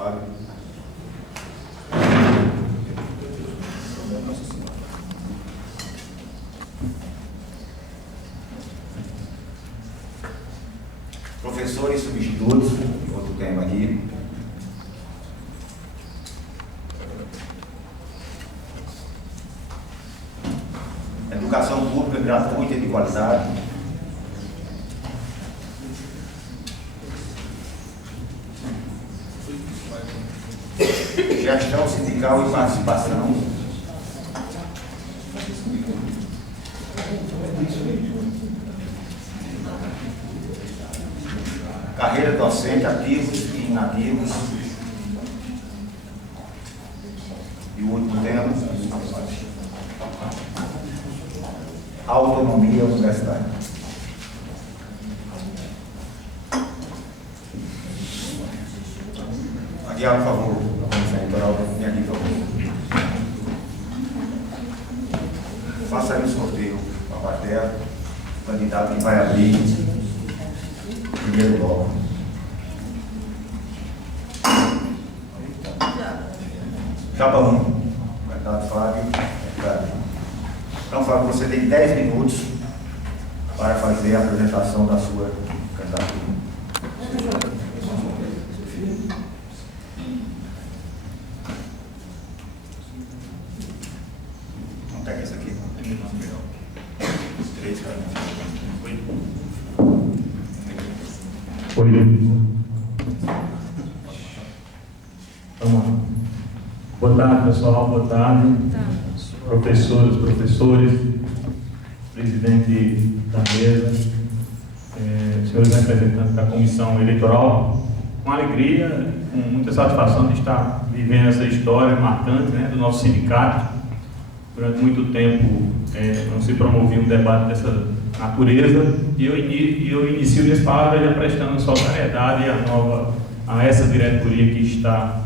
Fábio. Professores substitutos, outro tema aqui. Educação pública gratuita e de qualidade. Gestão sindical e participação. Carreira docente, ativos e inativos. E o último tema, autonomia universitária. Aguiar, por favor, a Comissão Eleitoral, vem aqui, por favor. Faça aí o sorteio com a plateia, o candidato que vai abrir o primeiro bloco. Chapa 1, candidato Fábio. Então, Fábio, você tem 10 minutos para fazer a apresentação da sua candidatura. Vamos pegar isso aqui. Oi. Vamos lá. Boa tarde, pessoal. Boa tarde. Professoras, professores, presidente da mesa, senhores representantes da comissão eleitoral, com alegria, com muita satisfação de estar vivendo essa história marcante, né, do nosso sindicato. Durante muito tempo não se promovia um debate dessa natureza e eu inicio minhas palavras já prestando solidariedade a essa diretoria que está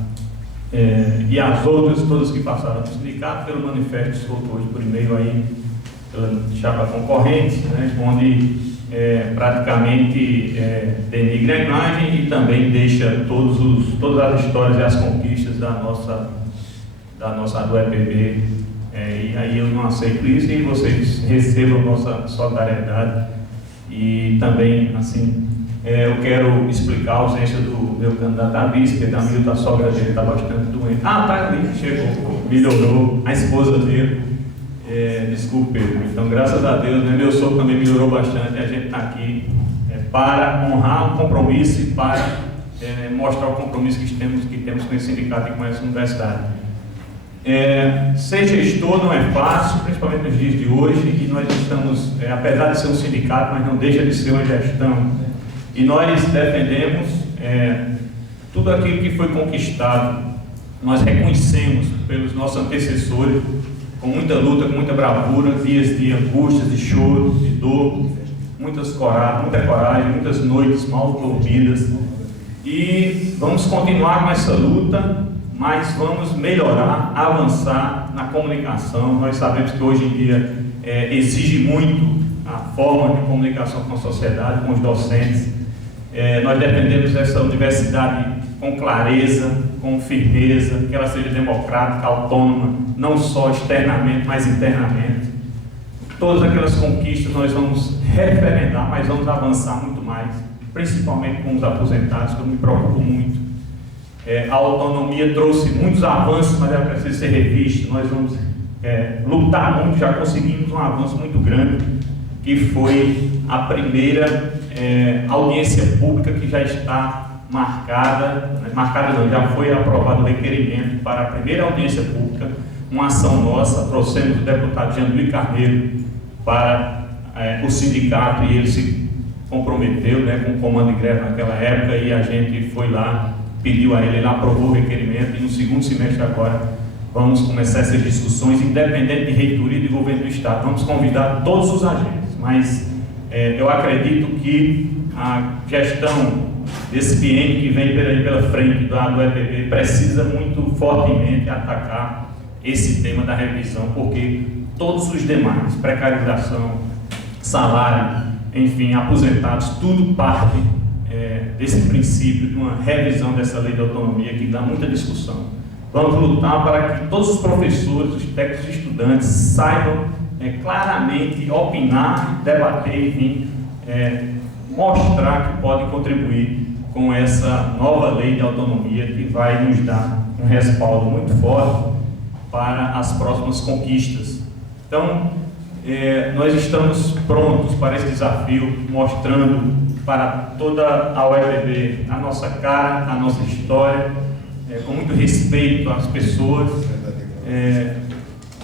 e as outras todas que passaram no sindicato pelo manifesto solto hoje por e-mail aí pela chapa concorrente, né, onde praticamente denigra a imagem e também deixa todas as histórias e as conquistas da nossa do EPB, e aí eu não aceito isso e vocês recebam nossa solidariedade. E também, assim, eu quero explicar a ausência do meu candidato a vice, porque também da sogra dele está bastante doente. Tá ali, chegou, melhorou, a esposa dele, desculpe, Pedro. Então, graças a Deus, né, meu sogro também melhorou bastante, e a gente está aqui para honrar o compromisso e para mostrar o compromisso que temos com esse sindicato e com essa universidade. Ser gestor não é fácil, principalmente nos dias de hoje, e nós estamos, apesar de ser um sindicato, mas não deixa de ser uma gestão. E nós defendemos tudo aquilo que foi conquistado. Nós reconhecemos pelos nossos antecessores, com muita luta, com muita bravura, dias de angústias, de choro, de dor, muita coragem, muitas noites mal dormidas. E vamos continuar com essa luta, mas vamos melhorar, avançar na comunicação. Nós sabemos que hoje em dia exige muito a forma de comunicação com a sociedade, com os docentes. Nós defendemos essa universidade com clareza, com firmeza, que ela seja democrática, autônoma, não só externamente, mas internamente. Todas aquelas conquistas nós vamos referendar, mas vamos avançar muito mais, principalmente com os aposentados, que eu me preocupo muito. A autonomia trouxe muitos avanços, mas ela precisa ser revista. Nós vamos lutar muito, já conseguimos um avanço muito grande, que foi a primeira audiência pública que já está marcada não, já foi aprovado o requerimento para a primeira audiência pública, uma ação nossa. Trouxemos o deputado Jean-Louis Carneiro para o sindicato e ele se comprometeu, né, com o comando de greve naquela época, e a gente foi lá, pediu a ele aprovou o requerimento, e no segundo semestre agora vamos começar essas discussões, independente de reitoria e de governo do Estado. Vamos convidar todos os agentes, mas eu acredito que a gestão desse biênio que vem pela frente do EPB precisa muito fortemente atacar esse tema da revisão, porque todos os demais, precarização, salário, enfim, aposentados, tudo parte desse princípio, de uma revisão dessa lei de autonomia que dá muita discussão. Vamos lutar para que todos os professores, os técnicos e estudantes saibam claramente opinar, debater e vir mostrar que podem contribuir com essa nova lei de autonomia que vai nos dar um respaldo muito forte para as próximas conquistas. Então, nós estamos prontos para esse desafio, mostrando para toda a UEPB a nossa cara, a nossa história, com muito respeito às pessoas.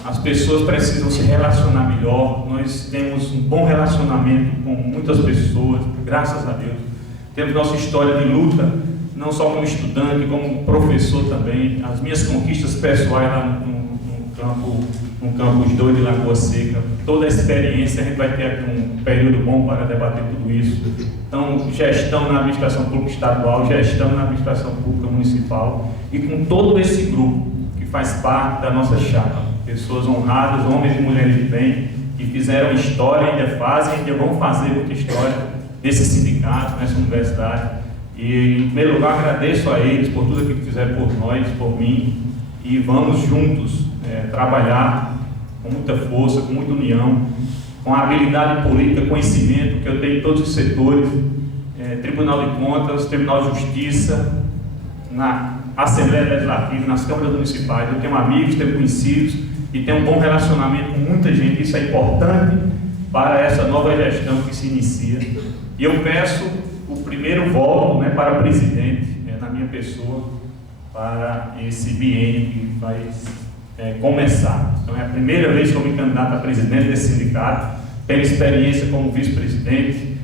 As pessoas precisam se relacionar melhor. Nós temos um bom relacionamento com muitas pessoas, graças a Deus. Temos nossa história de luta, não só como estudante, como professor também. As minhas conquistas pessoais lá no campus 2 de Lagoa Seca, toda a experiência, a gente vai ter aqui um período bom para debater tudo isso. Então, gestão na administração pública estadual, gestão na administração pública municipal, e com todo esse grupo que faz parte da nossa chapa, pessoas honradas, homens e mulheres de bem, que fizeram história, ainda fazem, ainda vão fazer muita história nesse sindicato, nessa universidade. E, em primeiro lugar, agradeço a eles por tudo aquilo que fizeram por nós, por mim, e vamos juntos trabalhar com muita força, com muita união, com a habilidade política, conhecimento que eu tenho em todos os setores, Tribunal de Contas, Tribunal de Justiça, na Assembleia Legislativa, nas câmaras municipais. Eu tenho amigos, tenho conhecidos e tenho um bom relacionamento com muita gente. Isso é importante para essa nova gestão que se inicia. E eu peço o primeiro voto para presidente, na minha pessoa, para esse biênio que vai começar. Então é a primeira vez que eu me candidato a presidente desse sindicato. Tenho experiência como vice-presidente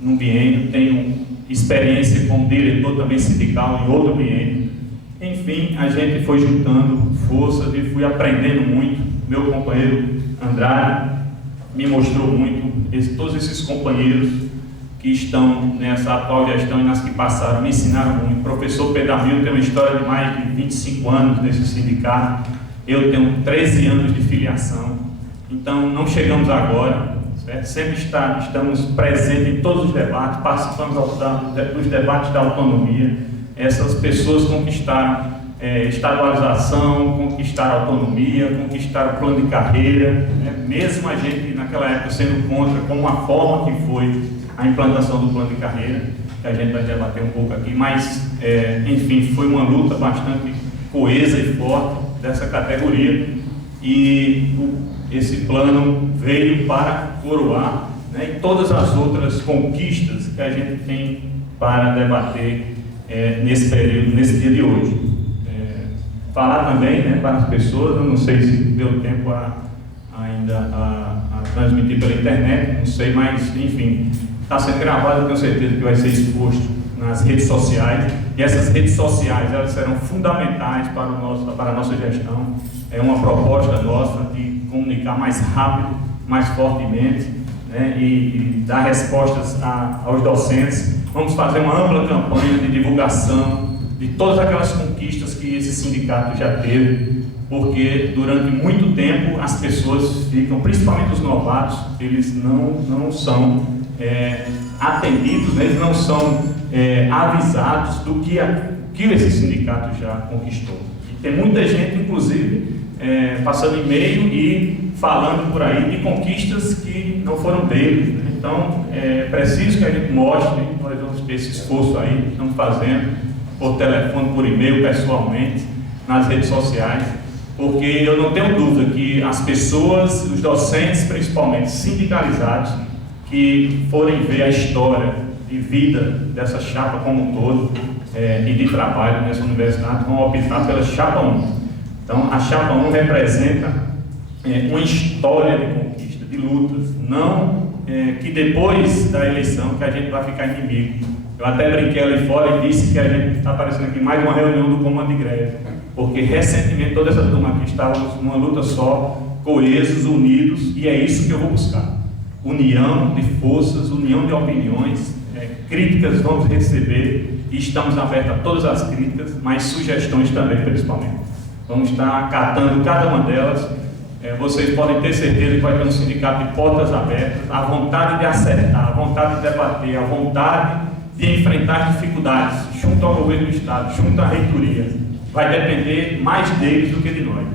num biênio, tenho experiência como diretor também sindical em outro biênio. Enfim, a gente foi juntando forças e fui aprendendo muito. Meu companheiro Andrade me mostrou muito, todos esses companheiros que estão nessa atual gestão e nas que passaram me ensinaram muito. O professor Pedro Amil tem uma história de mais de 25 anos nesse sindicato. Eu tenho 13 anos de filiação, então não chegamos agora, certo? Sempre estamos presentes em todos os debates, participamos dos debates da autonomia. Essas pessoas conquistaram estadualização, conquistaram autonomia, conquistaram plano de carreira, mesmo a gente naquela época sendo contra, como a forma que foi a implantação do plano de carreira, que a gente vai debater um pouco aqui, mas enfim, foi uma luta bastante coesa e forte dessa categoria, e esse plano veio para coroar e todas as outras conquistas que a gente tem para debater nesse período, nesse dia de hoje. Falar também para as pessoas, eu não sei se deu tempo ainda a transmitir pela internet, não sei, mas enfim, está sendo gravado, eu tenho certeza que vai ser exposto nas redes sociais, e essas redes sociais elas serão fundamentais para a nossa gestão. É uma proposta nossa de comunicar mais rápido, mais fortemente, e dar respostas aos docentes. Vamos fazer uma ampla campanha de divulgação de todas aquelas conquistas que esse sindicato já teve, porque durante muito tempo as pessoas ficam, principalmente os novatos, eles não são atendidos, eles não são avisados do que esse sindicato já conquistou. E tem muita gente, inclusive, passando e-mail e falando por aí de conquistas que não foram deles. Então, é preciso que a gente mostre, nós vamos ter esse esforço aí, estamos fazendo, por telefone, por e-mail, pessoalmente, nas redes sociais, porque eu não tenho dúvida que as pessoas, os docentes principalmente sindicalizados, que forem ver a história de vida dessa chapa como um todo e de trabalho nessa universidade, vão optar pela chapa 1. Então, a chapa 1 representa uma história de conquista, de lutas, não que depois da eleição que a gente vai ficar inimigo. Eu até brinquei ali fora e disse que a gente está aparecendo aqui mais uma reunião do comando de greve, porque recentemente toda essa turma aqui estávamos numa luta só, coesos, unidos, e é isso que eu vou buscar. União de forças, união de opiniões, críticas vamos receber e estamos abertos a todas as críticas, mas sugestões também, principalmente. Vamos estar acatando cada uma delas. Vocês podem ter certeza que vai ter um sindicato de portas abertas, a vontade de acertar, a vontade de debater, a vontade de enfrentar as dificuldades junto ao governo do Estado, junto à reitoria, vai depender mais deles do que de nós.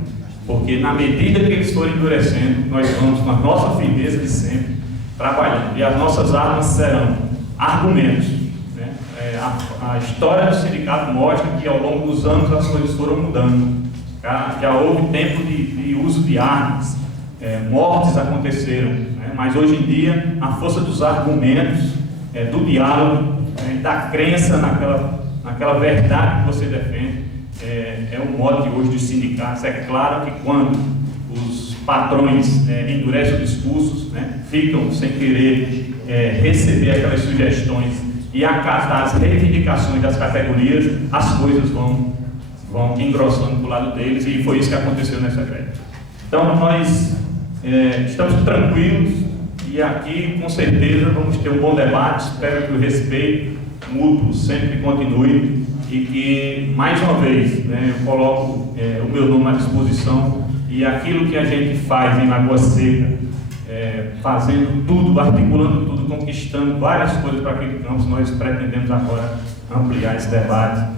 Porque na medida que eles forem endurecendo, nós vamos, com a nossa firmeza de sempre, trabalhando. E as nossas armas serão argumentos. Né? A história do sindicato mostra que ao longo dos anos as coisas foram mudando. Já houve tempo de uso de armas, mortes aconteceram, né? Mas hoje em dia a força dos argumentos, do diálogo, da crença naquela verdade que você defende, é o mote hoje dos sindicatos. É claro que quando os patrões endurecem os discursos, né, ficam sem querer receber aquelas sugestões e acatar as reivindicações das categorias, as coisas vão engrossando do lado deles, e foi isso que aconteceu nessa greve. Então nós estamos tranquilos e aqui com certeza vamos ter um bom debate. Espero que o respeito mútuo sempre continue e que, mais uma vez, né, eu coloco o meu nome à disposição, e aquilo que a gente faz em Lagoa Seca, fazendo tudo, articulando tudo, conquistando várias coisas para aquele campus, nós pretendemos agora ampliar esse debate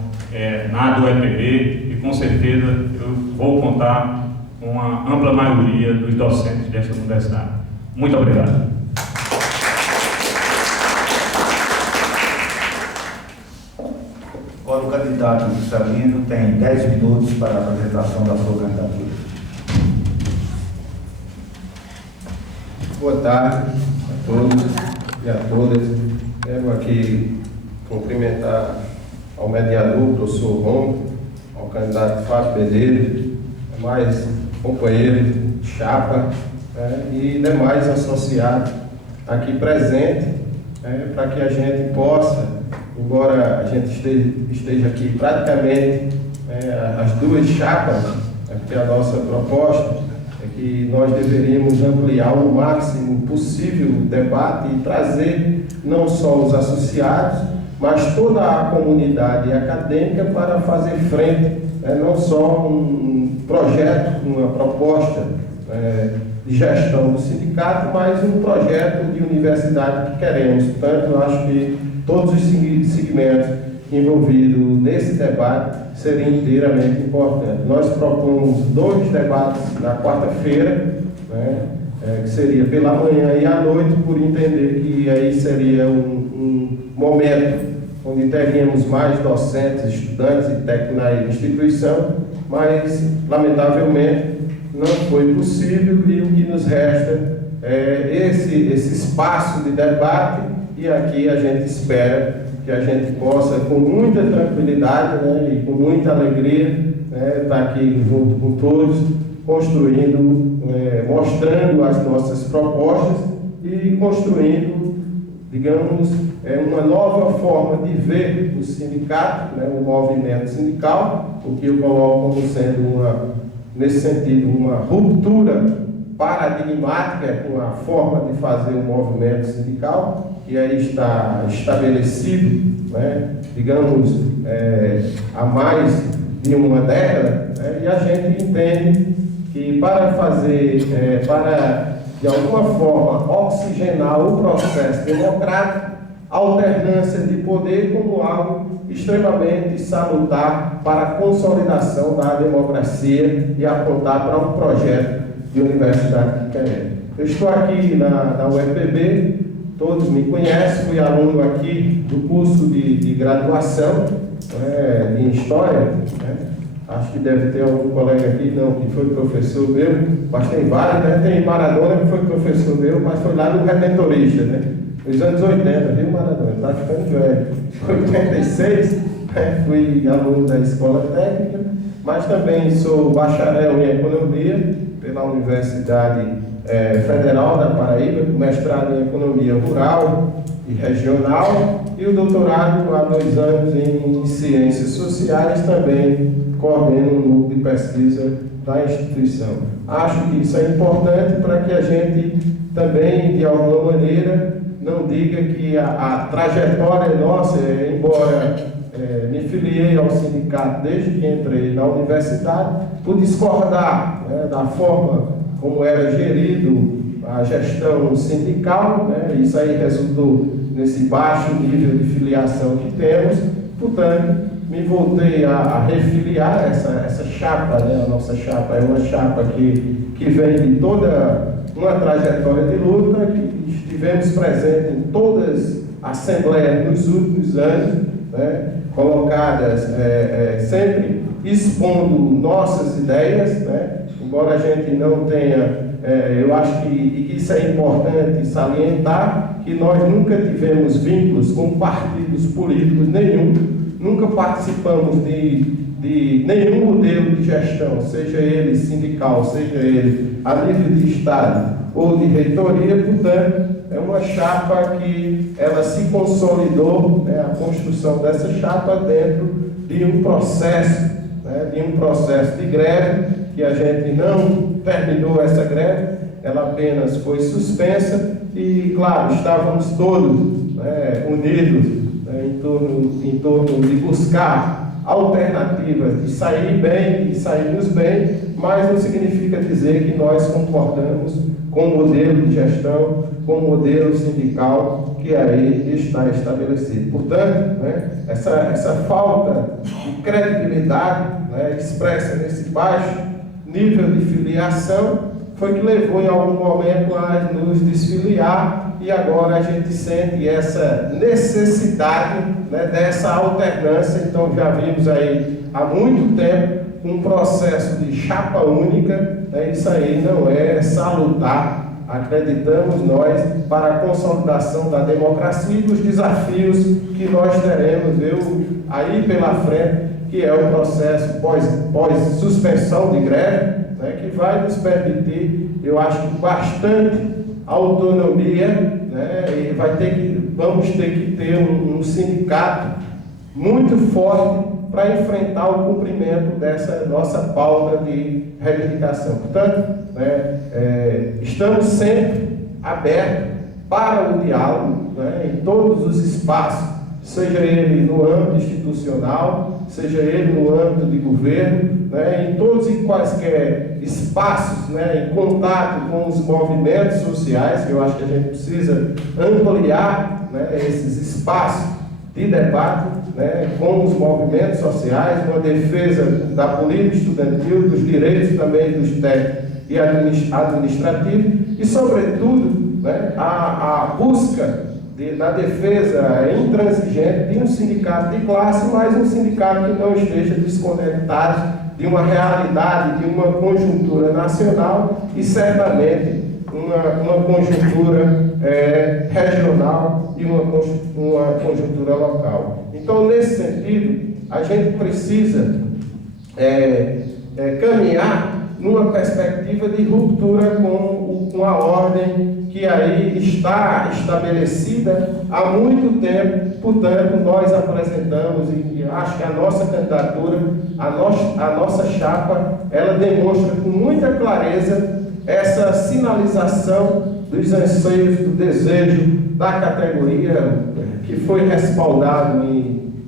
na do EPB, e com certeza eu vou contar com a ampla maioria dos docentes desta universidade. Muito obrigado. Agora o candidato Celino tem 10 minutos para a apresentação da sua candidatura. Boa tarde a todos e a todas. Quero aqui cumprimentar ao mediador, professor Romo, ao candidato Fábio Beleza, demais companheiros de chapa, e demais associados aqui presentes, para que a gente possa, embora a gente esteja aqui praticamente as duas chapas, porque a nossa proposta é que nós deveríamos ampliar o máximo possível o debate e trazer não só os associados, mas toda a comunidade acadêmica para fazer frente, não só um projeto, uma proposta de gestão do sindicato, mas um projeto de universidade que queremos. Portanto, eu acho que todos os segmentos envolvidos nesse debate seriam inteiramente importantes. Nós propomos 2 debates na quarta-feira, que seria pela manhã e à noite, por entender que aí seria um momento onde teríamos mais docentes, estudantes e técnicos na instituição, mas, lamentavelmente, não foi possível, e o que nos resta é esse espaço de debate, e aqui a gente espera que a gente possa, com muita tranquilidade, e com muita alegria, estar aqui junto com todos, construindo, mostrando as nossas propostas e construindo, digamos, uma nova forma de ver o sindicato, o movimento sindical, o que eu coloco como sendo, nesse sentido, uma ruptura paradigmática com a forma de fazer o movimento sindical, que aí está estabelecido, digamos, há mais de uma década, e a gente entende que para fazer, para de alguma forma oxigenar o processo democrático, a alternância de poder como algo extremamente salutar para a consolidação da democracia e apontar para um projeto de universidade que queremos. Eu estou aqui na UFPB, todos me conhecem, fui aluno aqui do curso de graduação em História, Acho que deve ter algum colega aqui, não, que foi professor meu, mas tem vários, Tem Maradona que foi professor meu, mas foi lá no Redentorista, Nos anos 80, viu, Maradona? Está ficando velho. Em 86, fui aluno da Escola Técnica, mas também sou bacharel em Economia pela Universidade Federal da Paraíba, mestrado em Economia Rural e Regional, e o doutorado há 2 anos em Ciências Sociais, também coordeno um núcleo de pesquisa da instituição. Acho que isso é importante para que a gente também, de alguma maneira, não diga que a trajetória nossa, embora me filiei ao sindicato desde que entrei na universidade, por discordar da forma como era gerido a gestão sindical, isso aí resultou nesse baixo nível de filiação que temos. Portanto, me voltei a refiliar essa chapa, né? A nossa chapa é uma chapa que vem de toda uma trajetória de luta, que estivemos presentes em todas as assembleias nos últimos anos, né? Colocadas sempre expondo nossas ideias, né? Embora a gente não tenha, eu acho que isso é importante salientar, que nós nunca tivemos vínculos com partidos políticos nenhum, nunca participamos de nenhum modelo de gestão, seja ele sindical, seja ele a nível de Estado ou de reitoria. Portanto, é uma chapa que ela se consolidou, né, a construção dessa chapa dentro de um processo, né, de greve, que a gente não terminou essa greve, ela apenas foi suspensa e, claro, estávamos todos, né, unidos, né, em torno de buscar alternativas de sair bem e sairmos bem, mas não significa dizer que nós concordamos com o modelo de gestão, com o modelo sindical que aí está estabelecido. Portanto, né, essa falta de credibilidade, né, expressa nesse baixo nível de filiação foi que levou em algum momento a nos desfiliar, e agora a gente sente essa necessidade, né, dessa alternância. Então já vimos aí há muito tempo um processo de chapa única, né, isso aí não é salutar, acreditamos nós, para a consolidação da democracia e dos desafios que nós teremos aí pela frente, que é o processo pós-suspensão de greve, né, que vai nos permitir, eu acho, bastante autonomia, né, e vamos ter que ter um sindicato muito forte para enfrentar o cumprimento dessa nossa pauta de reivindicação. Portanto, né, estamos sempre abertos para o diálogo, né, em todos os espaços, seja ele no âmbito institucional, seja ele no âmbito de governo, né, em todos e quaisquer espaços, né, em contato com os movimentos sociais, que eu acho que a gente precisa ampliar, né, esses espaços de debate, né, com os movimentos sociais, uma defesa da política estudantil, dos direitos também dos técnicos e administrativos, e, sobretudo, né, a busca da defesa intransigente de um sindicato de classe, mas um sindicato que não esteja desconectado de uma realidade, de uma conjuntura nacional e certamente uma conjuntura regional e uma conjuntura local. Então, nesse sentido, a gente precisa caminhar numa perspectiva de ruptura com a ordem que aí está estabelecida há muito tempo. Portanto, nós apresentamos, e acho que a nossa candidatura, a nossa chapa, ela demonstra com muita clareza essa sinalização dos anseios, do desejo da categoria, que foi respaldado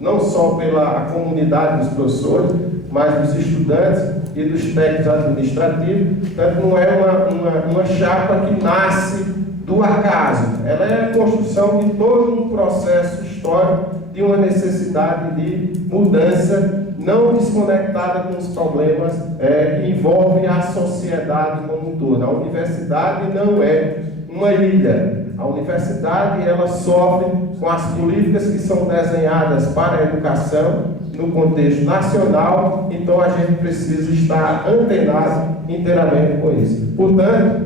não só pela comunidade dos professores, mas dos estudantes e dos técnicos administrativos. Portanto, não é uma chapa que nasce do acaso, ela é a construção de todo um processo histórico, de uma necessidade de mudança, não desconectada com os problemas que envolvem a sociedade como um todo. A universidade não é uma ilha. A universidade, ela sofre com as políticas que são desenhadas para a educação no contexto nacional, então a gente precisa estar antenado inteiramente com isso. Portanto,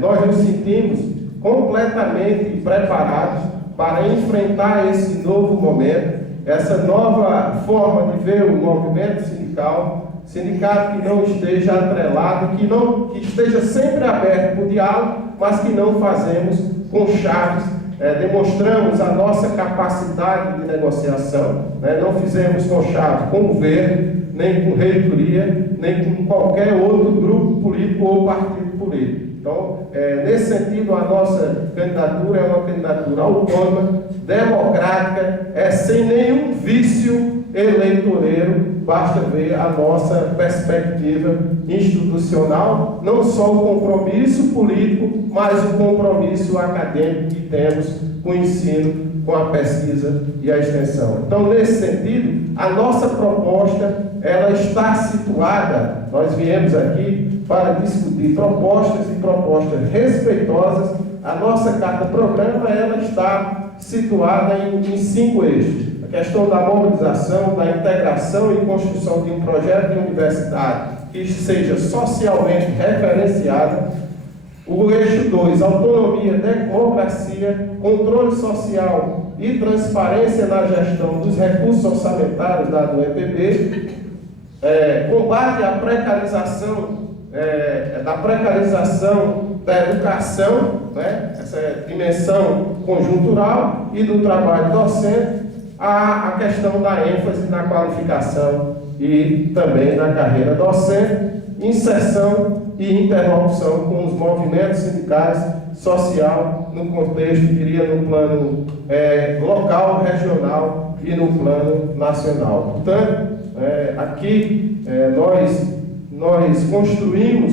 nós nos sentimos completamente preparados para enfrentar esse novo momento, essa nova forma de ver o movimento sindical, sindicato que não esteja atrelado, que esteja sempre aberto para o diálogo, mas que não fazemos com chaves, demonstramos a nossa capacidade de negociação, né? Não fizemos com chave com o governo, nem com reitoria, nem com qualquer outro grupo político ou partido político. Então, nesse sentido, a nossa candidatura é uma candidatura autônoma, democrática, sem nenhum vício eleitoreiro, basta ver a nossa perspectiva institucional, não só o compromisso político, mas o compromisso acadêmico que temos com o ensino, com a pesquisa e a extensão. Então, nesse sentido, a nossa proposta, ela está situada, nós viemos aqui para discutir propostas e propostas respeitosas. A nossa carta-programa, ela está situada em 5 eixos. A questão da mobilização, da integração e construção de um projeto de universidade que seja socialmente referenciado. O eixo 2, autonomia, democracia, controle social e transparência na gestão dos recursos orçamentários do EPB, combate à precarização, da educação, né? Essa dimensão conjuntural e do trabalho docente, a questão da ênfase na qualificação e também na carreira docente, inserção e interlocução com os movimentos sindicais, social, no contexto, diria, no plano local, regional e no plano nacional. Portanto, aqui nós construímos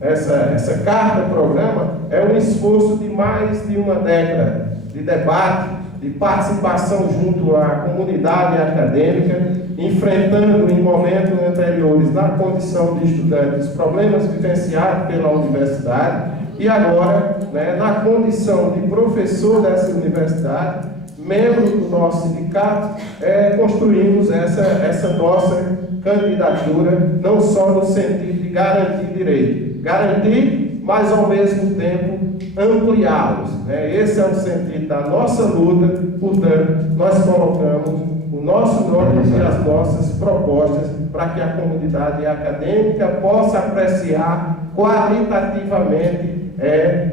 essa carta-programa, é um esforço de mais de uma década de debate, de participação junto à comunidade acadêmica, enfrentando em momentos anteriores, na condição de estudante, os problemas vivenciados pela universidade, e agora, na condição de professor dessa universidade, membro do nosso sindicato, construímos essa nossa candidatura, não só no sentido de garantir direito, garantir, mas ao mesmo tempo ampliá-los. Esse é o sentido da nossa luta, portanto, nós colocamos o nosso nome e as nossas propostas para que a comunidade acadêmica possa apreciar qualitativamente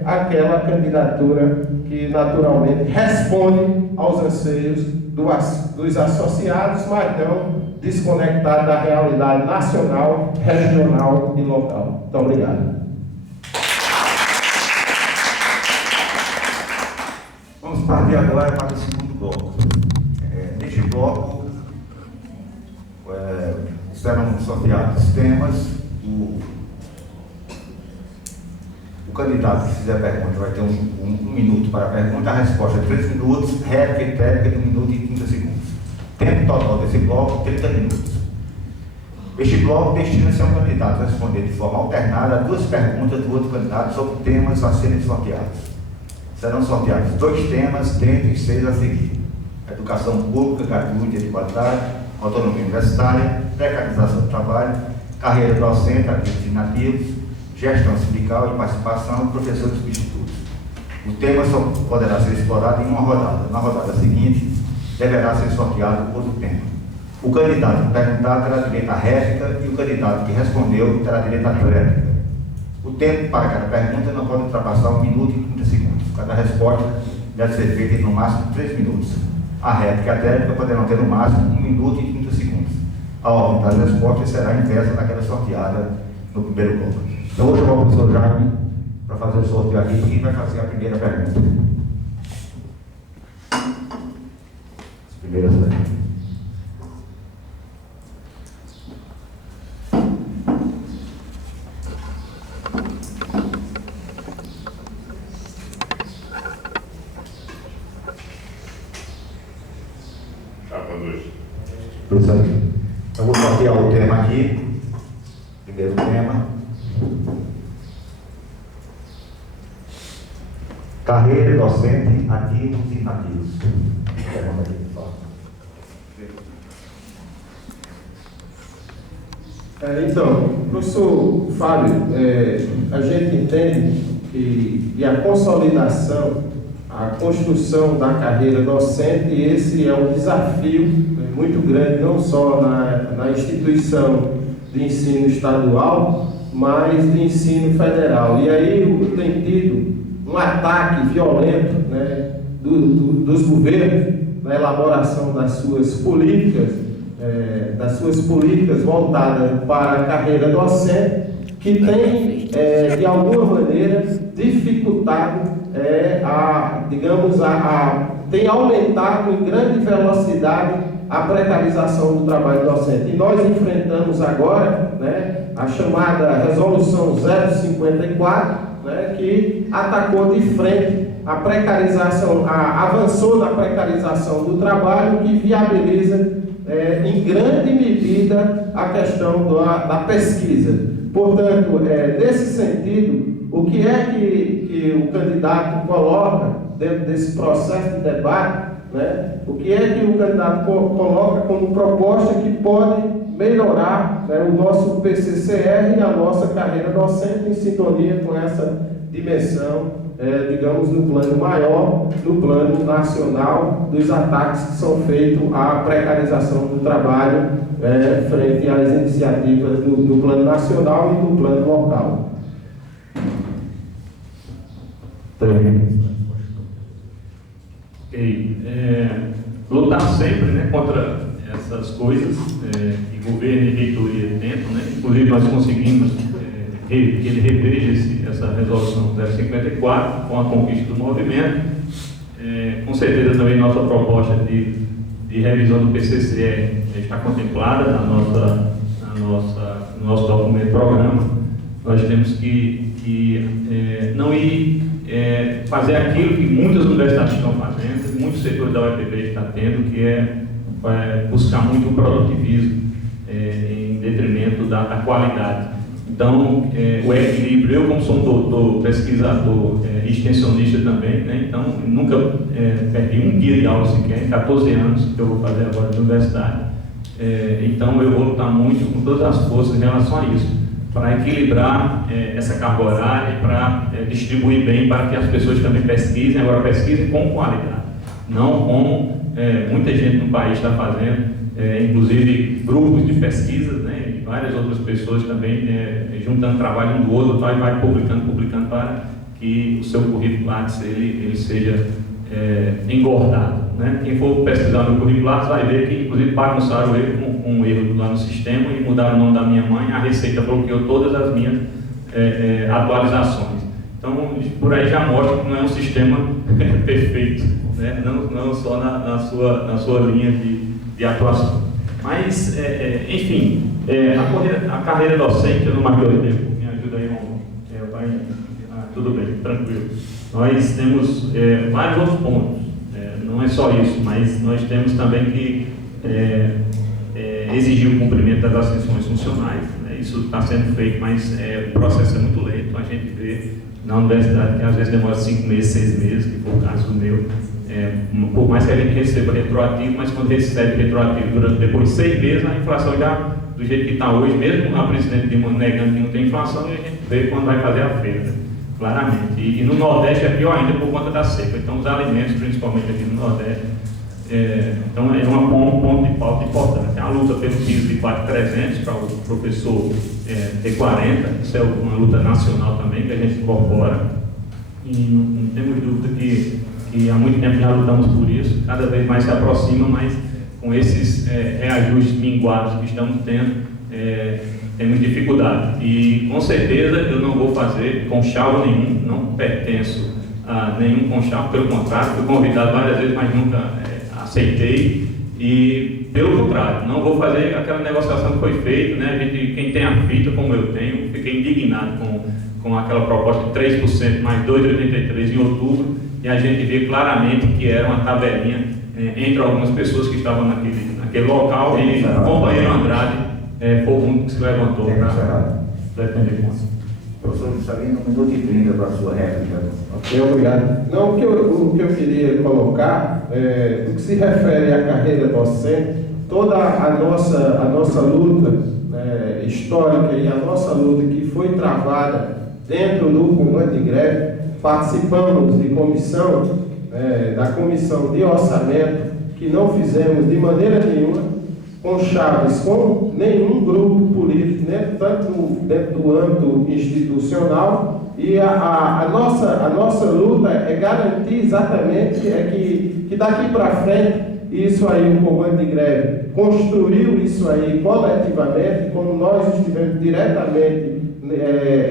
aquela candidatura que naturalmente responde aos anseios dos associados, mas não desconectado da realidade nacional, regional e local. Muito obrigado. Vamos partir agora para o segundo bloco. Neste bloco, serão sorteados temas. O candidato que fizer a pergunta vai ter um minuto para a pergunta, a resposta é 3 minutos, réplica e tréplica de 1 minuto e 30 segundos. Tempo total desse bloco, 30 minutos. Este bloco destina-se a um candidato a responder de forma alternada a 2 perguntas do outro candidato sobre temas a serem sorteados. Serão sorteados 2 temas dentre os 6 a seguir: educação pública, gratuita e de qualidade, autonomia universitária, precarização do trabalho, carreira docente, ativos e inativos, gestão sindical e participação de professores substitutos. O tema só poderá ser explorado em uma rodada. Na rodada seguinte, deverá ser sorteado outro tema. O candidato perguntado terá direito à réplica e o candidato que respondeu terá direito à tréplica. O tempo para cada pergunta não pode ultrapassar 1 minuto e 30 segundos. Cada resposta deve ser feita em no máximo 3 minutos. A réplica e a tréplica poderão ter no máximo 1 minuto e 30 segundos. A ordem das respostas será inversa daquela sorteada no primeiro bloco. Então, vou chamar o professor Jaime para fazer o sorteio aqui e vai fazer a primeira pergunta. As primeiras perguntas. Eu vou sortear o tema aqui. Primeiro tema. Carreira docente, ativos e inativos. Então, professor Fábio, a gente entende que a consolidação, a construção da carreira docente, esse é um desafio muito grande, não só na instituição de ensino estadual, mas de ensino federal. E aí tem tido um ataque violento, dos governos na elaboração das suas políticas voltadas para a carreira docente, que tem, de alguma maneira, dificultado, tem aumentado em grande velocidade a precarização do trabalho docente. E nós enfrentamos agora, né, a chamada Resolução 054, né, que atacou de frente a precarização, avançou na precarização do trabalho, que viabiliza em grande medida a questão da pesquisa. Portanto, nesse sentido, o que é que o candidato coloca dentro desse processo de debate, né? O que é que o candidato coloca como proposta que pode melhorar, né, o nosso PCCR e a nossa carreira docente em sintonia com essa dimensão, digamos, no plano maior, no plano nacional, dos ataques que são feitos à precarização do trabalho frente às iniciativas do plano nacional e do plano local. Lutar sempre, né, contra essas coisas que governo e reitoria tentam, né? Inclusive nós conseguimos que ele reveja essa resolução 054 com a conquista do movimento. Com certeza também nossa proposta de revisão do PCCE está contemplada no nosso documento programa. Nós temos que não ir fazer aquilo que muitas universidades estão fazendo, muitos setores da UEPB estão tendo, que é buscar muito o produtivismo em detrimento da qualidade. Então, o equilíbrio, eu como sou um doutor, pesquisador, extensionista também, né? Então nunca perdi um dia de aula sequer, em 14 anos que eu vou fazer agora de universidade. Então eu vou lutar muito com todas as forças em relação a isso, para equilibrar essa carga horária, para distribuir bem, para que as pessoas também pesquisem, agora pesquisem com qualidade, não como muita gente no país está fazendo, inclusive grupos de pesquisas, né? Várias outras pessoas também juntando trabalho um do outro, e vai publicando para que o seu currículo Lattes ele seja engordado, né? Quem for pesquisar no currículo Lattes vai ver que inclusive bagunçaram ele com um erro lá no sistema e mudaram o nome da minha mãe, a Receita bloqueou todas as minhas atualizações. Então por aí já mostra que não é um sistema perfeito, né? Não só na sua linha de atuação. Mas, enfim, a carreira docente, eu não marquei o tempo, me ajuda aí, irmão. Tudo bem, tranquilo. Nós temos vários outros pontos, não é só isso, mas nós temos também que exigir o cumprimento das ascensões funcionais, né? Isso está sendo feito, mas o processo é muito lento. A gente vê na universidade que às vezes demora 5 meses, 6 meses, que foi o caso do meu. Por mais que a gente receba retroativo, mas quando recebe retroativo depois de 6 meses, a inflação já, do jeito que está hoje, mesmo a presidente Dilma negando que não tem inflação, e a gente vê quando vai fazer a feira, né? Claramente. E no Nordeste é pior ainda por conta da seca. Então os alimentos, principalmente aqui no Nordeste, então é um ponto de pauta importante. A luta pelo piso de 4.300 para o professor ter 40, isso é uma luta nacional também que a gente incorpora. E não temos dúvida que há muito tempo já lutamos por isso, cada vez mais se aproxima, mas com esses reajustes minguados que estamos tendo, temos dificuldade. E com certeza eu não vou fazer conchavo nenhum, não pertenço a nenhum conchavo, pelo contrário, fui convidado várias vezes, mas nunca aceitei. E pelo contrário, não vou fazer aquela negociação que foi feita, né? Quem tem a fita, como eu tenho, fiquei indignado com aquela proposta de 3% mais 2,83 em outubro, e a gente vê claramente que era uma tabelinha entre algumas pessoas que estavam naquele local, e o companheiro Andrade foi o único que se levantou para defender contra. Professor Juscelino, 1 minuto e 30 para a sua réplica. Ok, obrigado. Não, o que eu queria colocar, no que se refere à carreira docente, toda a nossa luta histórica e a nossa luta que foi travada dentro do comando de greve, participamos de comissão, da comissão de orçamento, que não fizemos de maneira nenhuma com chaves com nenhum grupo político, né, tanto dentro do âmbito institucional, e a nossa luta é garantir exatamente que daqui para frente, isso aí, o comando de greve construiu isso aí coletivamente, como nós estivemos diretamente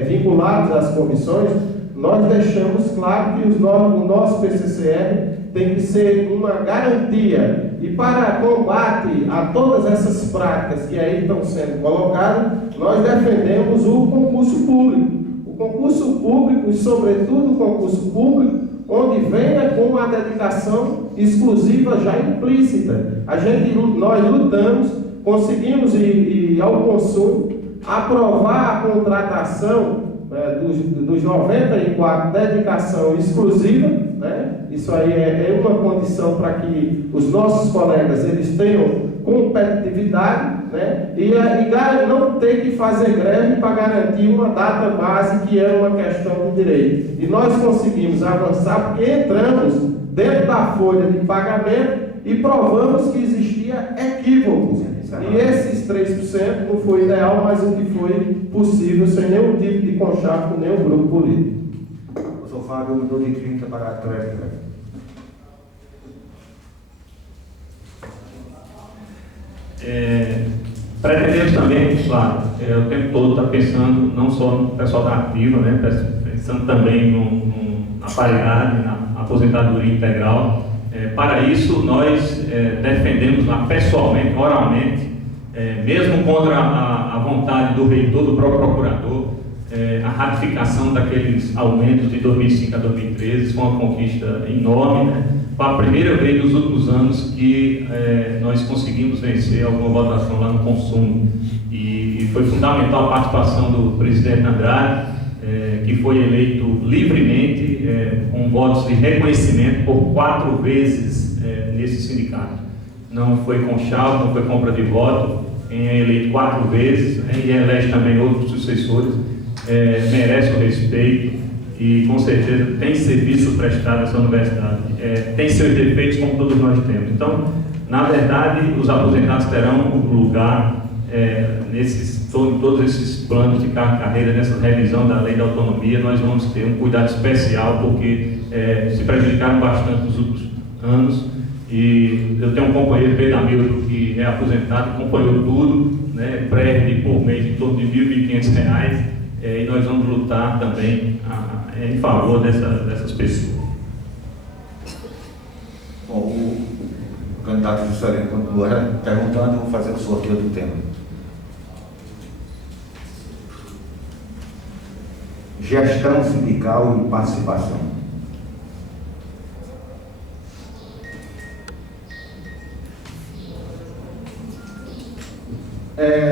vinculados às comissões, nós deixamos claro que o nosso PCCR tem que ser uma garantia E para combate a todas essas práticas que aí estão sendo colocadas, nós defendemos o concurso público. O concurso público, e sobretudo o concurso público, onde venha com uma dedicação exclusiva já implícita. Nós lutamos, conseguimos ir ao consumo, aprovar a contratação dos 94, dedicação exclusiva, né? Isso aí é uma condição para que os nossos colegas eles tenham competitividade, né? E não ter que fazer greve para garantir uma data base que é uma questão de direito. E nós conseguimos avançar porque entramos dentro da folha de pagamento e provamos que existia equívocos. E esses 3% não foi ideal, mas o que foi possível, sem nenhum tipo de conchavo com nenhum grupo político. Professor Fábio, 1 minuto e 30 para a réplica. Pretendemos também, claro, o tempo todo estar pensando não só no pessoal da ativa, né, pensando também na paridade, na aposentadoria integral. Para isso, nós defendemos lá pessoalmente, oralmente, mesmo contra a vontade do reitor, do próprio procurador, a ratificação daqueles aumentos de 2005 a 2013. Foi uma conquista enorme, né? Foi a primeira vez nos últimos anos que nós conseguimos vencer alguma votação lá no consumo. E foi fundamental a participação do presidente Andrade, que foi eleito livremente, com votos de reconhecimento por 4 vezes nesse sindicato. Não foi conchavo, não foi compra de voto, quem é eleito 4 vezes, e elege também outros sucessores, merece o respeito e com certeza tem serviço prestado a essa universidade. Tem seus defeitos como todos nós temos. Então, na verdade, os aposentados terão um lugar todos esses planos de carreira, nessa revisão da lei da autonomia. Nós vamos ter um cuidado especial, porque se prejudicaram bastante nos últimos anos. E eu tenho um companheiro, Pedro Hamilton, que é aposentado, acompanhou tudo, né, prémio por mês em torno de R$ 1.500, e nós vamos lutar também em favor dessas pessoas. Bom, o candidato Juscelino continua perguntando, vou fazer o sorteio do tema. Gestão sindical e participação.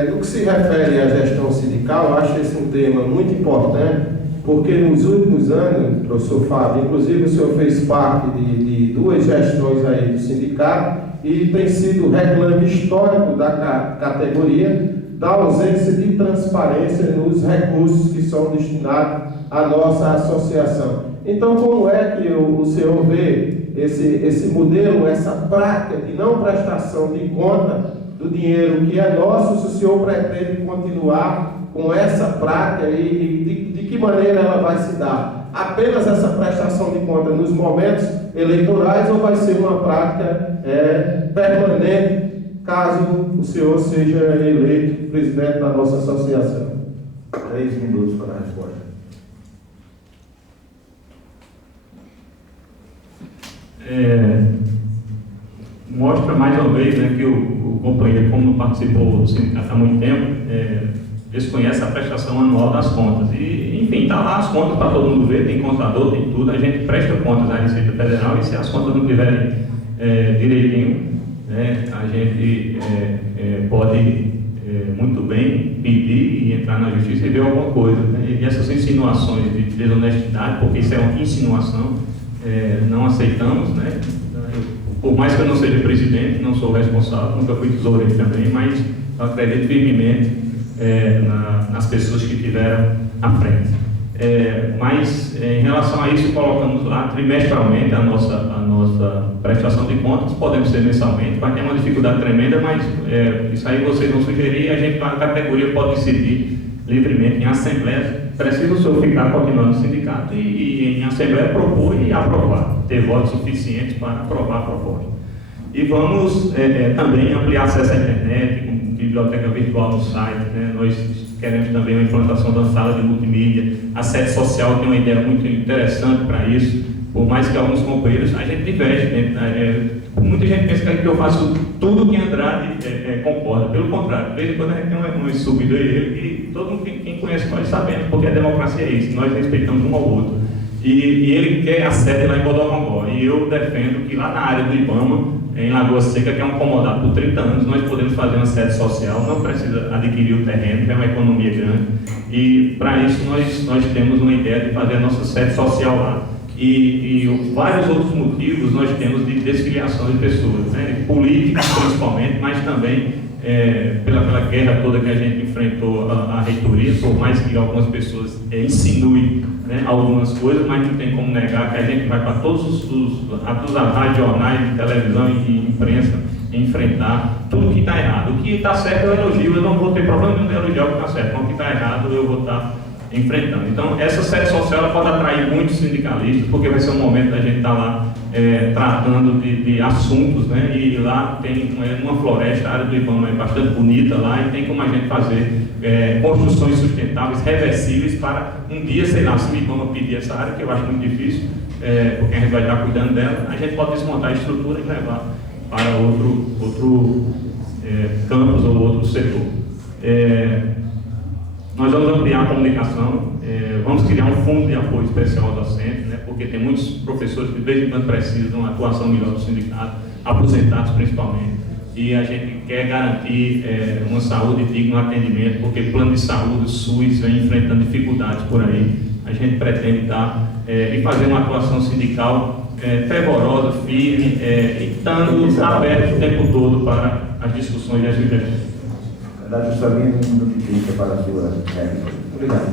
No que se refere à gestão sindical, eu acho esse um tema muito importante, porque nos últimos anos, professor Fábio, inclusive o senhor fez parte de 2 gestões aí do sindicato e tem sido reclame histórico da categoria da ausência de transparência nos recursos que são destinados à nossa associação. Então, como é que o senhor vê esse modelo, essa prática de não prestação de conta do dinheiro que é nosso, se o senhor pretende continuar com essa prática e de que maneira ela vai se dar? Apenas essa prestação de conta nos momentos eleitorais ou vai ser uma prática permanente caso o senhor seja eleito presidente da nossa associação? 3 minutos para a resposta. Mostra mais uma vez, né, que o companheiro, como não participou do sindicato há muito tempo, desconhece a prestação anual das contas. E, enfim, está lá as contas para todo mundo ver, tem contador, tem tudo, a gente presta contas à Receita Federal e se as contas não tiverem direitinho, né, a gente pode muito bem pedir e entrar na justiça e ver alguma coisa. Né? E essas insinuações de desonestidade, porque isso é uma insinuação, não aceitamos, né? Por mais que eu não seja presidente, não sou responsável, nunca fui tesoureiro também, mas eu acredito firmemente nas pessoas que tiveram à frente. Mas em relação a isso, colocamos lá trimestralmente a nossa prestação de contas, podemos ser mensalmente, vai ter uma dificuldade tremenda, mas isso aí vocês vão sugerir e a categoria pode decidir livremente em assembleia. Precisa o senhor ficar continuando no sindicato e em assembleia propor e aprovar, ter votos suficientes para aprovar a proposta. E vamos também ampliar acesso à internet, com biblioteca virtual no site, né? Nós queremos também a implantação da sala de multimídia. A sede social tem uma ideia muito interessante para isso, por mais que alguns companheiros, a gente diverge, né? muita gente pensa que eu faço tudo que Andrade concorda. Pelo contrário, de vez em quando a gente tem um subido aí, e todo mundo quem conhece nós sabemos, porque a democracia é isso, nós respeitamos um ao outro. E ele quer a sede lá em Bodocongó. E eu defendo que lá na área do Ibama, em Lagoa Seca, que é um comodado por 30 anos, nós podemos fazer uma sede social, não precisa adquirir o terreno, que é uma economia grande. E para isso nós temos uma ideia de fazer a nossa sede social lá. E vários outros motivos nós temos de desfiliação de pessoas, né? Políticas principalmente, mas também pela guerra toda que a gente enfrentou a reitoria, por mais que algumas pessoas insinuem, né, algumas coisas, mas não tem como negar que a gente vai para todos as rádios, jornais, de televisão e imprensa enfrentar tudo que está errado. O que está certo eu elogio, eu não vou ter problema nenhum de elogiar o que está certo, mas o que está errado eu vou estar enfrentando. Então, essa sede social ela pode atrair muitos sindicalistas, porque vai ser um momento da gente estar lá tratando de assuntos, né? E lá tem uma floresta, a área do Ibama é bastante bonita lá, e tem como a gente fazer construções sustentáveis, reversíveis, para um dia, sei lá, se o Ibama pedir essa área, que eu acho muito difícil, porque a gente vai estar cuidando dela, a gente pode desmontar a estrutura e levar para outro campus ou outro setor. Nós vamos ampliar a comunicação, vamos criar um fundo de apoio especial ao docente, né, porque tem muitos professores que de vez em quando precisam de uma atuação melhor do sindicato, aposentados principalmente, e a gente quer garantir uma saúde digna, um atendimento, porque o plano de saúde, o SUS, vem enfrentando dificuldades por aí. A gente pretende dar e fazer uma atuação sindical fervorosa, firme, e estando aberto o tempo todo para as discussões e as divergências. Verdade, só vim um minuto de 30 para a sua réplica. Obrigado.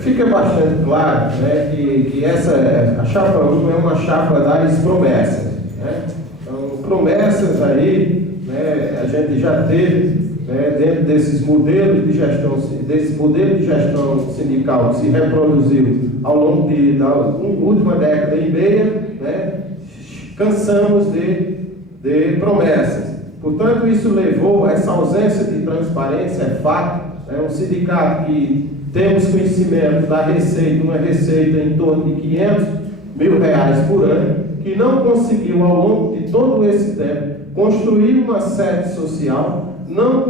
Fica bastante claro, né, que a chapa 1 é uma chapa das promessas. Né? Então, promessas aí, né, a gente já teve, né, dentro desses modelos de gestão, desse modelo de gestão sindical que se reproduziu ao longo da última década e meia, né, cansamos de promessas. Portanto, isso levou a essa ausência de transparência, é fato. Um sindicato que temos conhecimento da receita, uma receita em torno de R$500 mil por ano, que não conseguiu, ao longo de todo esse tempo, construir uma sede social, não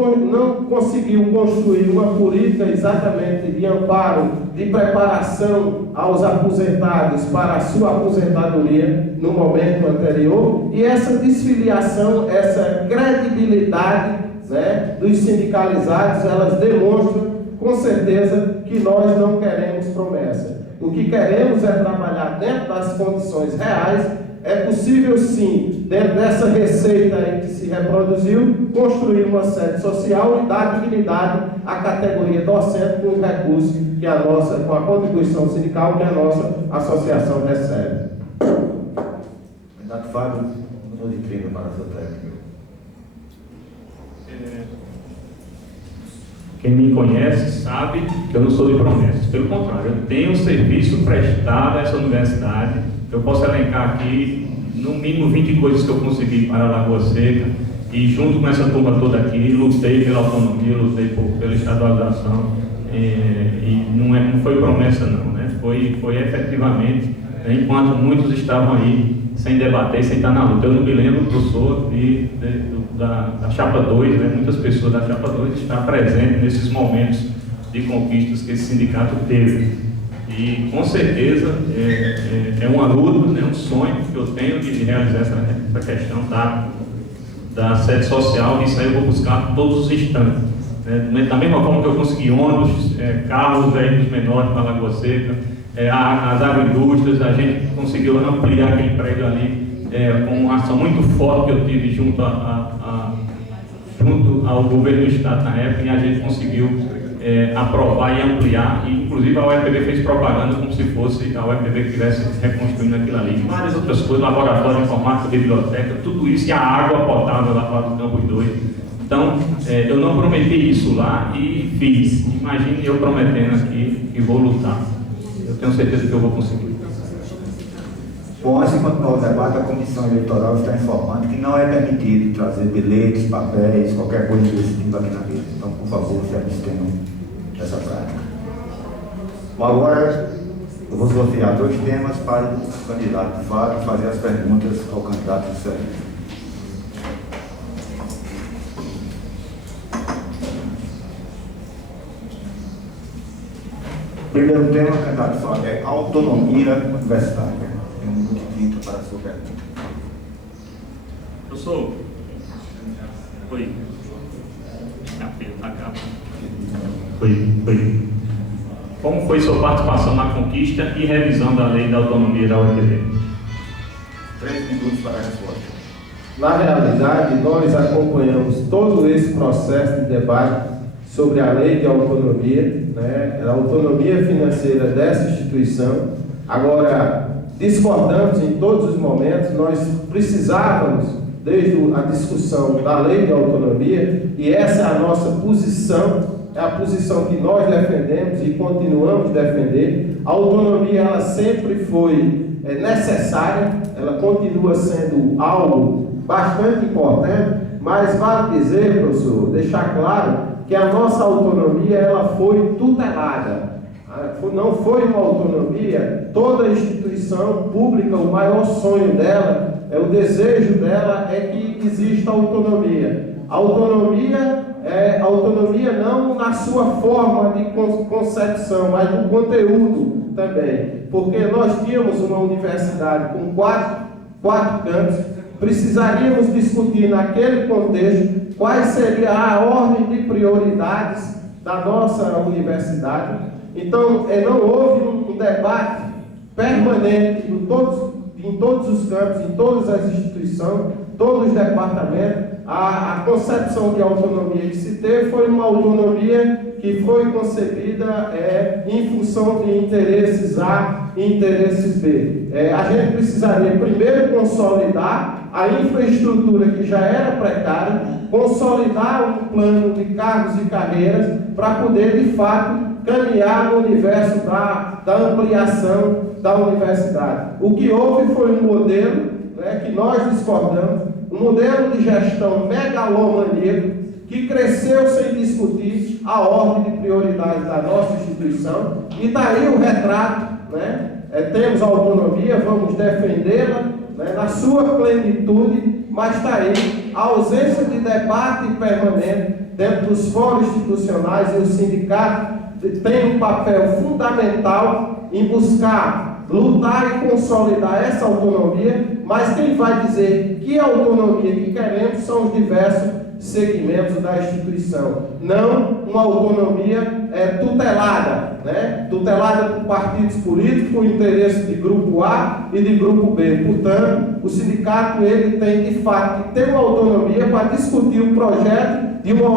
conseguiu construir uma política exatamente de amparo, de preparação aos aposentados para a sua aposentadoria no momento anterior, e essa desfiliação, essa credibilidade, né, dos sindicalizados, elas demonstram com certeza que nós não queremos promessa. O que queremos é trabalhar dentro das condições reais. É possível sim, dentro dessa receita aí que se reproduziu, construir uma sede social e dar dignidade à categoria docente com os recursos que com a contribuição sindical que a nossa associação recebe. Candidato Fábio, 1 minuto e 30 para a sua técnica. Quem me conhece sabe que eu não sou de promessas. Pelo contrário, eu tenho um serviço prestado a essa universidade. Eu posso elencar aqui, no mínimo, 20 coisas que eu consegui para a Lagoa Seca. E junto com essa turma toda aqui, lutei pela autonomia, lutei pela estadualização. E não foi promessa não, né? Foi efetivamente, né, enquanto muitos estavam aí sem debater, sem estar na luta. Eu não me lembro, professor, da Chapa 2, né? Muitas pessoas da Chapa 2 estão presentes nesses momentos de conquistas que esse sindicato teve. E com certeza é uma luta, né, um sonho que eu tenho de realizar essa questão da sede social, e isso aí eu vou buscar todos os instantes. Né? Da mesma forma que eu consegui ônibus, carros, veículos menores para a Lagoa Seca, as agroindústrias, a gente conseguiu ampliar aquele prédio ali com uma ação muito forte que eu tive junto ao governo do Estado na época, e a gente conseguiu aprovar e ampliar, e inclusive a UFPB fez propaganda como se fosse a UFPB que estivesse reconstruindo aquilo ali. Várias outras coisas, laboratório de informática, biblioteca, tudo isso, e a água potável lá para o Campus 2. Então, eu não prometi isso lá e fiz. Imagine eu prometendo aqui que vou lutar. Eu tenho certeza que eu vou conseguir. Bom, antes de continuar o debate, a Comissão Eleitoral está informando que não é permitido trazer bilhetes, papéis, qualquer coisa desse tipo aqui na mesa. Então, por favor, se abstenham dessa prática. Bom, agora, Eu vou sortear 2 temas para o candidato Fábio fazer as perguntas ao candidato Juscelino. Primeiro tema, candidato Fábio, é autonomia universitária. Tem 1 minuto e 30 para a sua pergunta. Professor, foi. Foi. Como foi sua participação na conquista e revisão da lei da autonomia da UFPB? 3 minutos para a resposta. Na realidade, nós acompanhamos todo esse processo de debate sobre a lei de autonomia, né, a autonomia financeira dessa instituição. Agora, discordamos em todos os momentos, nós precisávamos, desde a discussão da lei de autonomia, e essa é a nossa posição, é a posição que nós defendemos e continuamos a defender. A autonomia, ela sempre foi necessária, ela continua sendo algo bastante importante, mas vale dizer, professor, deixar claro que a nossa autonomia, ela foi tutelada. Não foi uma autonomia, toda instituição pública, o maior sonho dela, o desejo dela é que exista autonomia. Autonomia não na sua forma de concepção, mas no conteúdo também. Porque nós tínhamos uma universidade com quatro campos, precisaríamos discutir naquele contexto quais seria a ordem de prioridades da nossa universidade. Então, não houve um debate permanente em todos os campos, em todas as instituições, todos os departamentos. A concepção de autonomia que se teve foi uma autonomia que foi concebida em função de interesses A e interesses B. A gente precisaria primeiro consolidar a infraestrutura que já era precária, consolidar um plano de cargos e carreiras para poder, de fato, caminhar no universo da ampliação da universidade. O que houve foi um modelo, que nós discordamos, um modelo de gestão megalomaníaco que cresceu sem discutir a ordem de prioridades da nossa instituição. E está aí o retrato, temos a autonomia, vamos defendê-la na sua plenitude, mas está aí a ausência de debate permanente dentro dos fóruns institucionais, e o sindicato tem um papel fundamental em buscar lutar e consolidar essa autonomia, mas quem vai dizer que autonomia que queremos são os diversos segmentos da instituição, não uma autonomia tutelada, tutelada por partidos políticos, por interesse de grupo A e de grupo B. Portanto, o sindicato ele tem de fato que ter uma autonomia para discutir o projeto de uma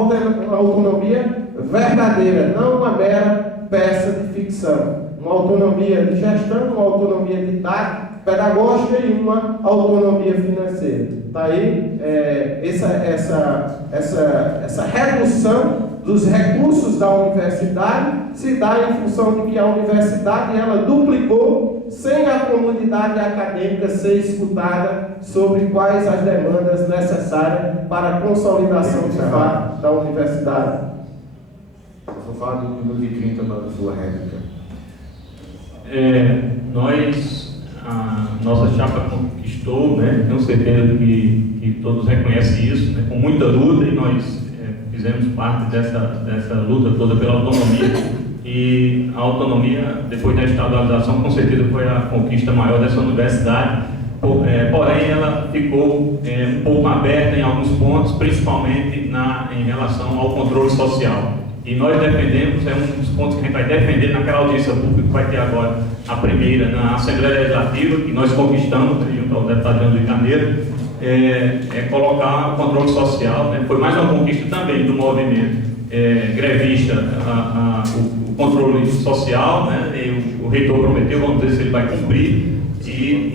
autonomia verdadeira, não uma mera peça de ficção. Uma autonomia de gestão, uma autonomia didática, pedagógica e uma autonomia financeira. Está aí essa redução dos recursos da universidade se dá em função de que a universidade ela duplicou sem a comunidade acadêmica ser escutada sobre quais as demandas necessárias para a consolidação de fato da universidade. Professor Fábio, 1 minuto e 30 para a sua réplica. A nossa chapa conquistou, tenho certeza que todos reconhecem isso, com muita luta, e nós fizemos parte dessa luta toda pela autonomia. E a autonomia, depois da estadualização, com certeza foi a conquista maior dessa universidade, porém ela ficou um pouco aberta em alguns pontos, principalmente em relação ao controle social. E nós defendemos, um dos pontos que a gente vai defender naquela audiência pública que vai ter agora, a primeira, na Assembleia Legislativa, que nós conquistamos, junto ao deputado Leandro de Carneiro, colocar o controle social. Foi mais uma conquista também do movimento grevista, o controle social, e o reitor prometeu, vamos ver se ele vai cumprir,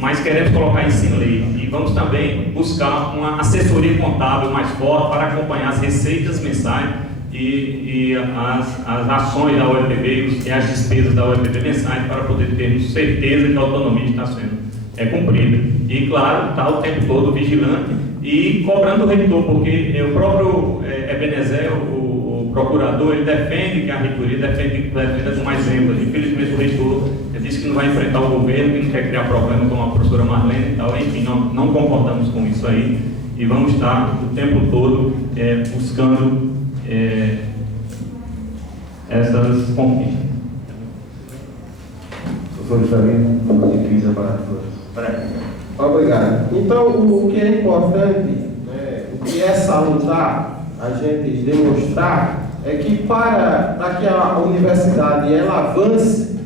mas queremos colocar isso em lei. E vamos também buscar uma assessoria contábil mais forte para acompanhar as receitas mensais e as ações da UFPB e as despesas da UFPB mensais, para poder termos certeza que a autonomia está sendo cumprida. E, claro, está o tempo todo vigilante e cobrando o reitor, porque o próprio Ebenezer, o procurador, ele defende que a reitoria defenda com mais ênfase. Infelizmente o reitor disse que não vai enfrentar o governo, que não quer criar problema com a professora Marlene e tal. Enfim, não concordamos com isso aí e vamos estar o tempo todo buscando essas conquistas. Professor Juscelino, de 15 para Obrigado. Então, o que é importante, o que é salutar a gente demonstrar é que para que a universidade ela avance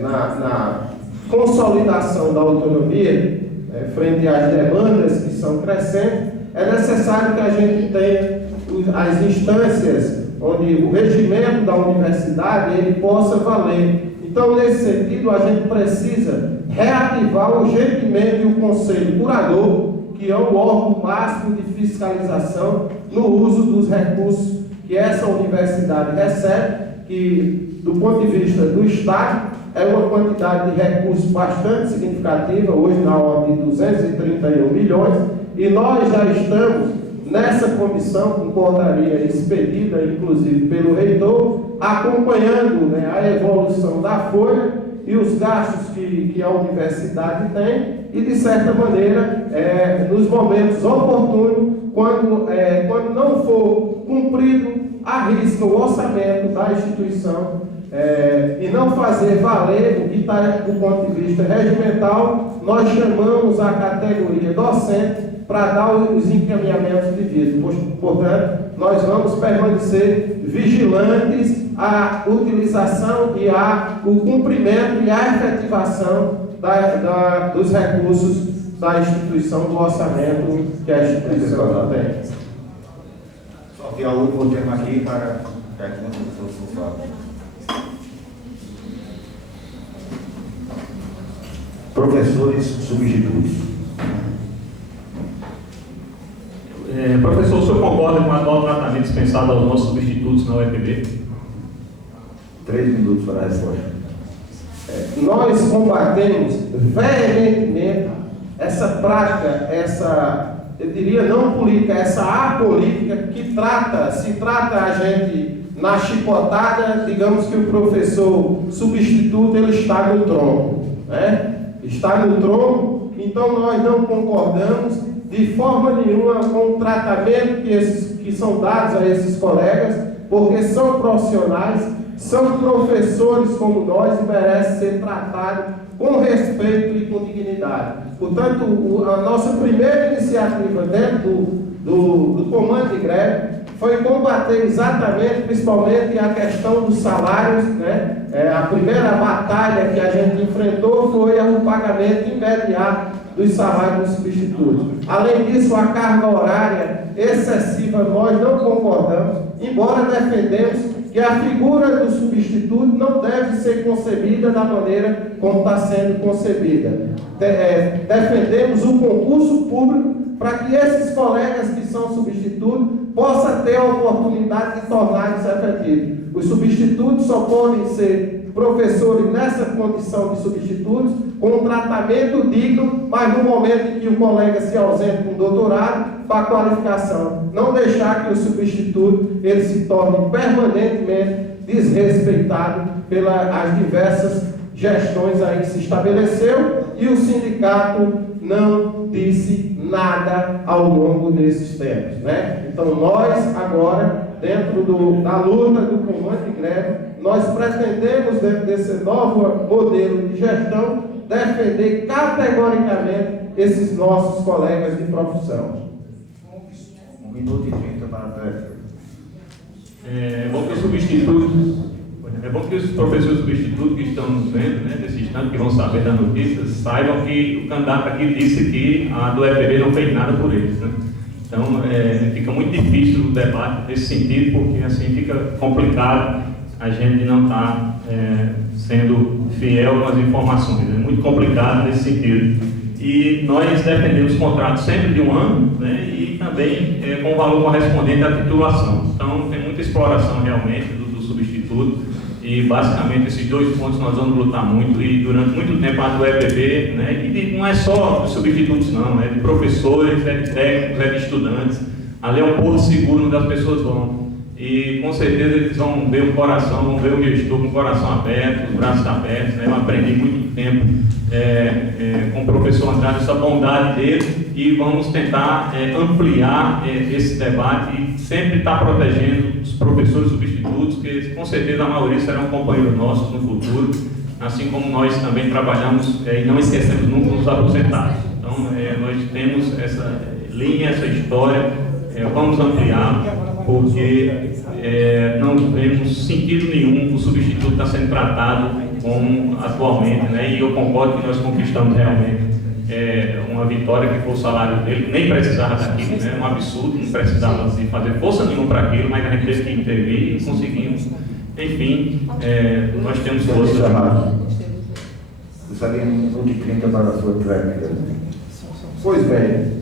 na consolidação da autonomia frente às demandas que são crescentes, é necessário que a gente tenha as instâncias onde o regimento da universidade ele possa valer. Então, nesse sentido, a gente precisa reativar urgentemente o Conselho Curador, que é o órgão máximo de fiscalização no uso dos recursos que essa universidade recebe, que, do ponto de vista do Estado, é uma quantidade de recursos bastante significativa, hoje na ordem de 231 milhões, e nós já estamos nessa comissão, com portaria expedida, inclusive pelo reitor, acompanhando a evolução da folha e os gastos que a universidade tem, e de certa maneira, nos momentos oportunos, quando não for cumprido, arrisca o orçamento da instituição e não fazer valer o que está do ponto de vista regimental, nós chamamos a categoria docente para dar os encaminhamentos devidos. Portanto, nós vamos permanecer vigilantes à utilização e o cumprimento e a efetivação dos recursos da instituição, do orçamento que a instituição tem. Só que a última tema aqui para a pergunta do professor Fábio. Professores substitutos. Professor, o senhor concorda com o atual tratamento dispensado aos nossos substitutos na UEPB? 3 minutos para a resposta. Nós combatemos veementemente essa prática, eu diria não política, essa apolítica que se trata a gente na chicotada, digamos que o professor substituto ele está no tronco, está no tronco, então nós não concordamos de forma nenhuma com o tratamento que são dados a esses colegas, porque são profissionais, são professores como nós e merecem ser tratados com respeito e com dignidade. Portanto, a nossa primeira iniciativa dentro do comando de greve foi combater exatamente, principalmente, a questão dos salários, a primeira batalha que a gente enfrentou foi o pagamento imediato dos salários dos substitutos. Além disso, a carga horária excessiva nós não concordamos, embora defendemos que a figura do substituto não deve ser concebida da maneira como está sendo concebida. Defendemos o concurso público para que esses colegas que são substitutos possam ter a oportunidade de tornar-se efetivos. Os substitutos só podem ser professores nessa condição de substitutos, com um tratamento digno, mas no momento em que o colega se ausenta com doutorado, para qualificação. Não deixar que o substituto ele se torne permanentemente desrespeitado pelas diversas gestões aí que se estabeleceu, e o sindicato não disse nada ao longo desses tempos, Então nós agora, dentro da luta do comando de greve, nós pretendemos, dentro desse novo modelo de gestão, defender categoricamente esses nossos colegas de profissão. 1 minuto e 30 para a pergunta. É bom que os professores substitutos que estão nos vendo, nesse instante, que vão saber da notícia, saibam que o candidato aqui disse que a do EPB não fez nada por eles, Então, fica muito difícil o debate nesse sentido, porque assim fica complicado a gente não estar sendo fiel com as informações. É muito complicado nesse sentido. E nós defendemos contratos sempre de 1 ano, e também com o valor correspondente à titulação. Então, tem muita exploração realmente do substituto, e basicamente esses 2 pontos nós vamos lutar muito, e durante muito tempo a do EPB, e não é só de substitutos não, é de professores, é de técnicos, é de estudantes. Ali é um porto seguro onde as pessoas vão. e com certeza eles vão ver o coração, vão ver o gestor com o coração aberto, os braços abertos, né? Eu aprendi muito tempo com o professor Andrade essa bondade dele, e vamos tentar ampliar esse debate e sempre estar protegendo os professores substitutos, que com certeza a maioria serão companheiros nossos no futuro, assim como nós também trabalhamos e não esquecemos nunca os aposentados. Então, nós temos essa linha, essa história, vamos ampliar, porque não vemos sentido nenhum o substituto estar sendo tratado como atualmente, né? E eu concordo que nós conquistamos realmente uma vitória, que foi o salário dele, nem precisava daquilo, né? Um absurdo, não precisava de fazer força nenhuma para aquilo, mas a gente teve que intervir e conseguimos. Enfim, nós temos força. Gostaria de 1 minuto e 30 para a sua réplica. Pois bem,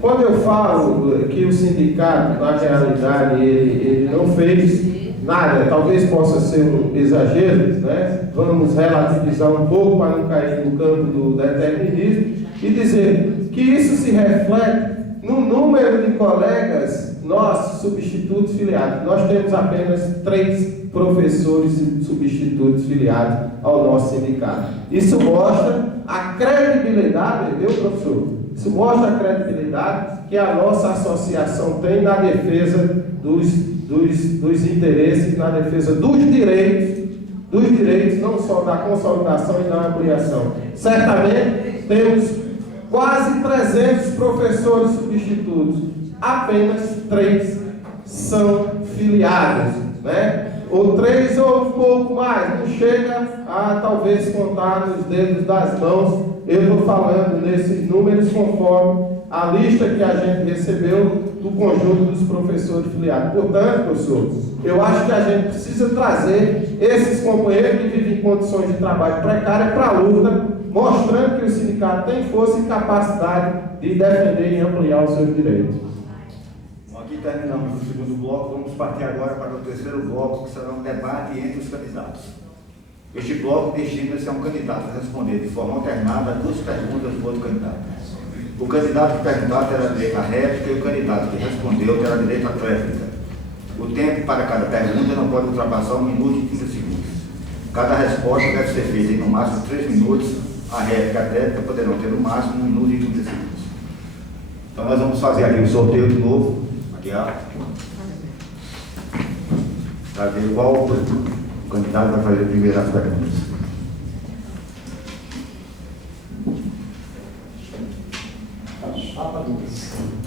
quando eu falo que o sindicato, na realidade, ele não fez nada, talvez possa ser um exagero, né? Vamos relativizar um pouco para não cair no campo do determinismo e dizer que isso se reflete no número de colegas nossos substitutos filiados. Nós temos apenas 3 professores substitutos filiados ao nosso sindicato. Isso mostra a credibilidade, viu, professor? Isso mostra a credibilidade que a nossa associação tem na defesa dos interesses, na defesa dos direitos, não só da consolidação e da ampliação. Certamente temos quase 300 professores substitutos, apenas 3 são filiados, né? Ou 3 ou um pouco mais, não chega a talvez contar nos dedos das mãos. Eu estou falando nesses números conforme a lista que a gente recebeu do conjunto dos professores filiados. Portanto, professor, eu acho que a gente precisa trazer esses companheiros que vivem em condições de trabalho precárias para a luta, mostrando que o sindicato tem força e capacidade de defender e ampliar os seus direitos. Aqui terminamos o segundo bloco, vamos partir agora para o terceiro bloco, que será um debate entre os candidatos. Este bloco destina-se a um candidato a responder de forma alternada a 2 perguntas do outro candidato. O candidato que perguntar terá direito à réplica e o candidato que respondeu terá direito à tréplica. O tempo para cada pergunta não pode ultrapassar 1 minuto e 30 segundos. Cada resposta deve ser feita em no máximo 3 minutos, a réplica e a tréplica poderão ter no máximo 1 minuto e 30 segundos. Então nós vamos fazer aqui o sorteio de novo. Aqui, ó. Para ver qual o candidato vai fazer primeiro as perguntas. Chapa 2.